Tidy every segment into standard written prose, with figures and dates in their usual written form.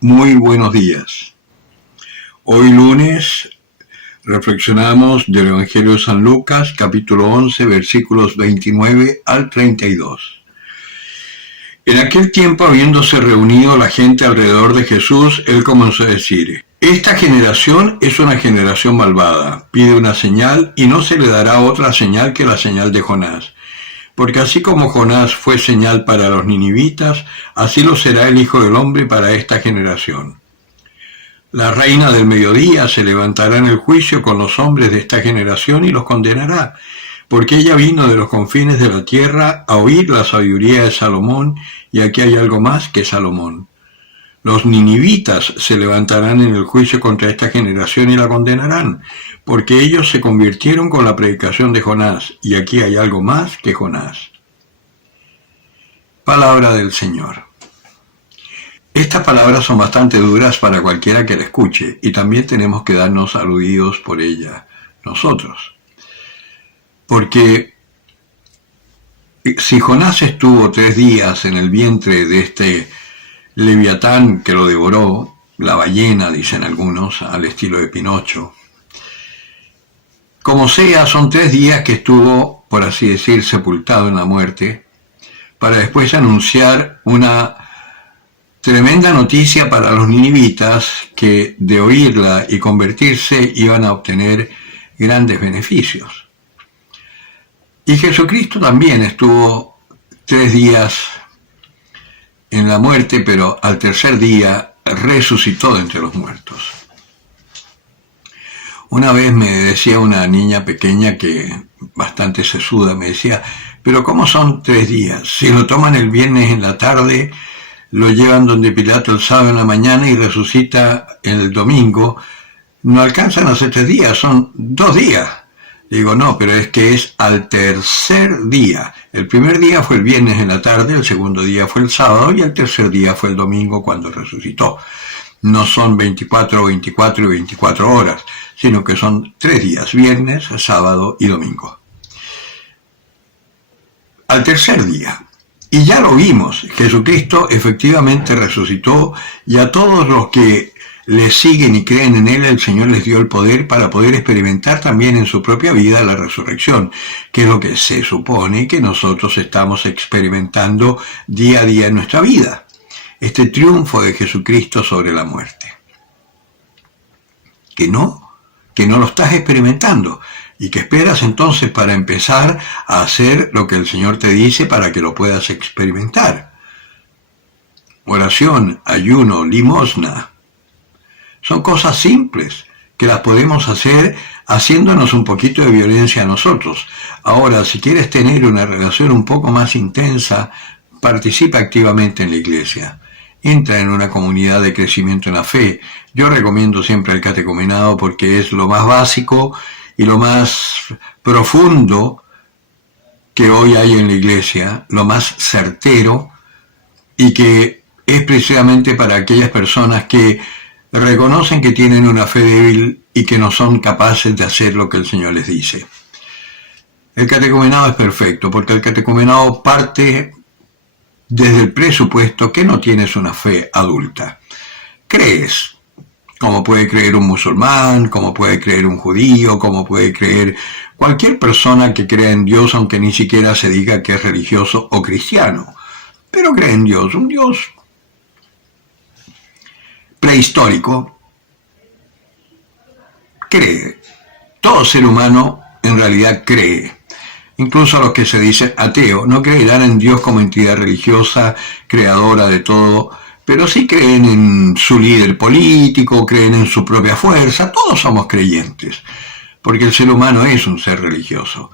Muy buenos días. Hoy lunes reflexionamos del Evangelio de San Lucas, capítulo 11, versículos 29 al 32. En aquel tiempo, habiéndose reunido la gente alrededor de Jesús, él comenzó a decir: Esta generación es una generación malvada, pide una señal y no se le dará otra señal que la señal de Jonás. Porque así como Jonás fue señal para los ninivitas, así lo será el Hijo del Hombre para esta generación. La reina del mediodía se levantará en el juicio con los hombres de esta generación y los condenará, porque ella vino de los confines de la tierra a oír la sabiduría de Salomón, y aquí hay algo más que Salomón. Los ninivitas se levantarán en el juicio contra esta generación y la condenarán, porque ellos se convirtieron con la predicación de Jonás, y aquí hay algo más que Jonás. Palabra del Señor. Estas palabras son bastante duras para cualquiera que la escuche, y también tenemos que darnos aludidos por ella nosotros. Porque si Jonás estuvo 3 días en el vientre de este Leviatán que lo devoró, la ballena, dicen algunos, al estilo de Pinocho. Como sea, son 3 días que estuvo, por así decir, sepultado en la muerte, para después anunciar una tremenda noticia para los ninivitas, que de oírla y convertirse iban a obtener grandes beneficios. Y Jesucristo también estuvo 3 días en la muerte, pero al tercer día resucitó de entre los muertos. Una vez me decía una niña pequeña que bastante sesuda, me decía: pero ¿cómo son 3 días? Si lo toman el viernes en la tarde, lo llevan donde Pilato el sábado en la mañana y resucita el domingo, no alcanzan a ser 3 días, son 2 días. Digo, no, pero es que es al tercer día. El primer día fue el viernes en la tarde, el segundo día fue el sábado y el tercer día fue el domingo cuando resucitó. No son 24 y 24 horas, sino que son 3 días, viernes, sábado y domingo. Al tercer día. Y ya lo vimos, Jesucristo efectivamente resucitó, y a todos los que le siguen y creen en él, el Señor les dio el poder para poder experimentar también en su propia vida la resurrección, que es lo que se supone que nosotros estamos experimentando día a día en nuestra vida. Este triunfo de Jesucristo sobre la muerte. Que no lo estás experimentando. ¿Y qué esperas entonces para empezar a hacer lo que el Señor te dice para que lo puedas experimentar? Oración, ayuno, limosna. Son cosas simples que las podemos hacer haciéndonos un poquito de violencia a nosotros. Ahora, si quieres tener una relación un poco más intensa, participa activamente en la iglesia. Entra en una comunidad de crecimiento en la fe. Yo recomiendo siempre el catecumenado porque es lo más básico y lo más profundo que hoy hay en la iglesia, lo más certero, y que es precisamente para aquellas personas que reconocen que tienen una fe débil y que no son capaces de hacer lo que el Señor les dice. El catecumenado es perfecto, porque el catecumenado parte desde el presupuesto que no tienes una fe adulta. Crees, como puede creer un musulmán, como puede creer un judío, como puede creer cualquier persona que crea en Dios, aunque ni siquiera se diga que es religioso o cristiano. Pero cree en Dios, un Dios prehistórico. Cree. Todo ser humano en realidad cree. Incluso los que se dicen ateos no creerán en Dios como entidad religiosa, creadora de todo, pero sí creen en su líder político, creen en su propia fuerza. Todos somos creyentes, porque el ser humano es un ser religioso.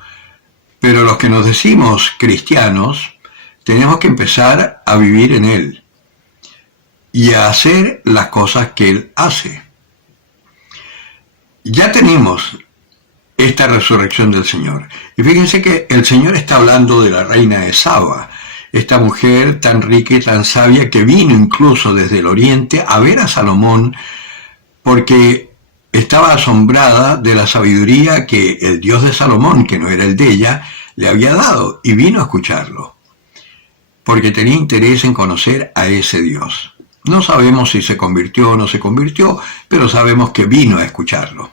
Pero los que nos decimos cristianos, tenemos que empezar a vivir en Él y a hacer las cosas que Él hace. Ya tenemos esta resurrección del Señor. Y fíjense que el Señor está hablando de la reina de Saba, esta mujer tan rica y tan sabia que vino incluso desde el oriente a ver a Salomón, porque estaba asombrada de la sabiduría que el Dios de Salomón, que no era el de ella, le había dado, y vino a escucharlo, porque tenía interés en conocer a ese Dios. No sabemos si se convirtió o no se convirtió, pero sabemos que vino a escucharlo.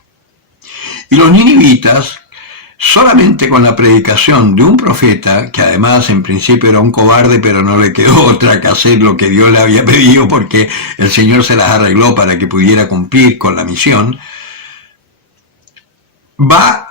Y los ninivitas, solamente con la predicación de un profeta, que además en principio era un cobarde, pero no le quedó otra que hacer lo que Dios le había pedido, porque el Señor se las arregló para que pudiera cumplir con la misión,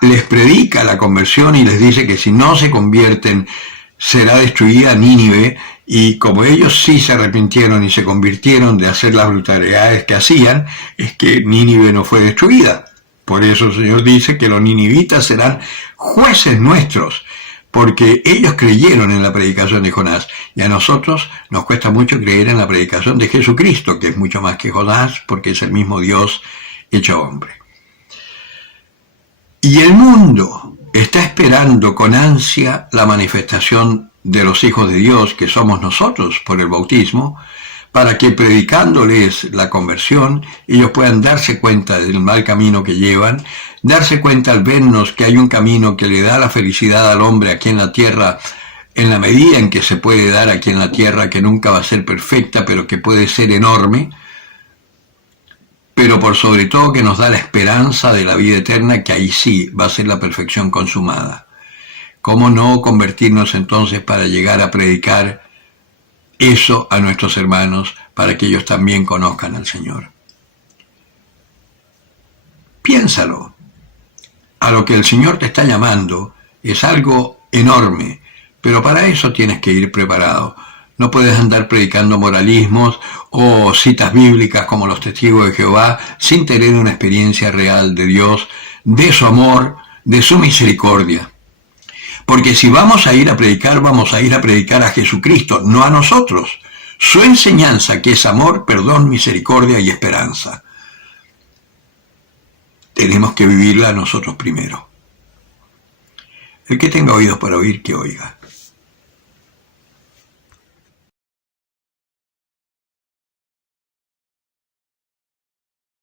les predica la conversión y les dice que si no se convierten, será destruida Nínive, y como ellos sí se arrepintieron y se convirtieron de hacer las brutalidades que hacían, es que Nínive no fue destruida. Por eso el Señor dice que los ninivitas serán jueces nuestros, porque ellos creyeron en la predicación de Jonás, y a nosotros nos cuesta mucho creer en la predicación de Jesucristo, que es mucho más que Jonás, porque es el mismo Dios hecho hombre. Y el mundo está esperando con ansia la manifestación de los hijos de Dios, que somos nosotros por el bautismo, para que predicándoles la conversión, ellos puedan darse cuenta del mal camino que llevan, darse cuenta al vernos que hay un camino que le da la felicidad al hombre aquí en la tierra, en la medida en que se puede dar aquí en la tierra, que nunca va a ser perfecta, pero que puede ser enorme, pero por sobre todo que nos da la esperanza de la vida eterna, que ahí sí va a ser la perfección consumada. ¿Cómo no convertirnos entonces para llegar a predicar eso a nuestros hermanos, para que ellos también conozcan al Señor? Piénsalo. A lo que el Señor te está llamando es algo enorme, pero para eso tienes que ir preparado. No puedes andar predicando moralismos o citas bíblicas como los testigos de Jehová sin tener una experiencia real de Dios, de su amor, de su misericordia. Porque si vamos a ir a predicar a Jesucristo, no a nosotros. Su enseñanza, que es amor, perdón, misericordia y esperanza. Tenemos que vivirla nosotros primero. El que tenga oídos para oír, que oiga.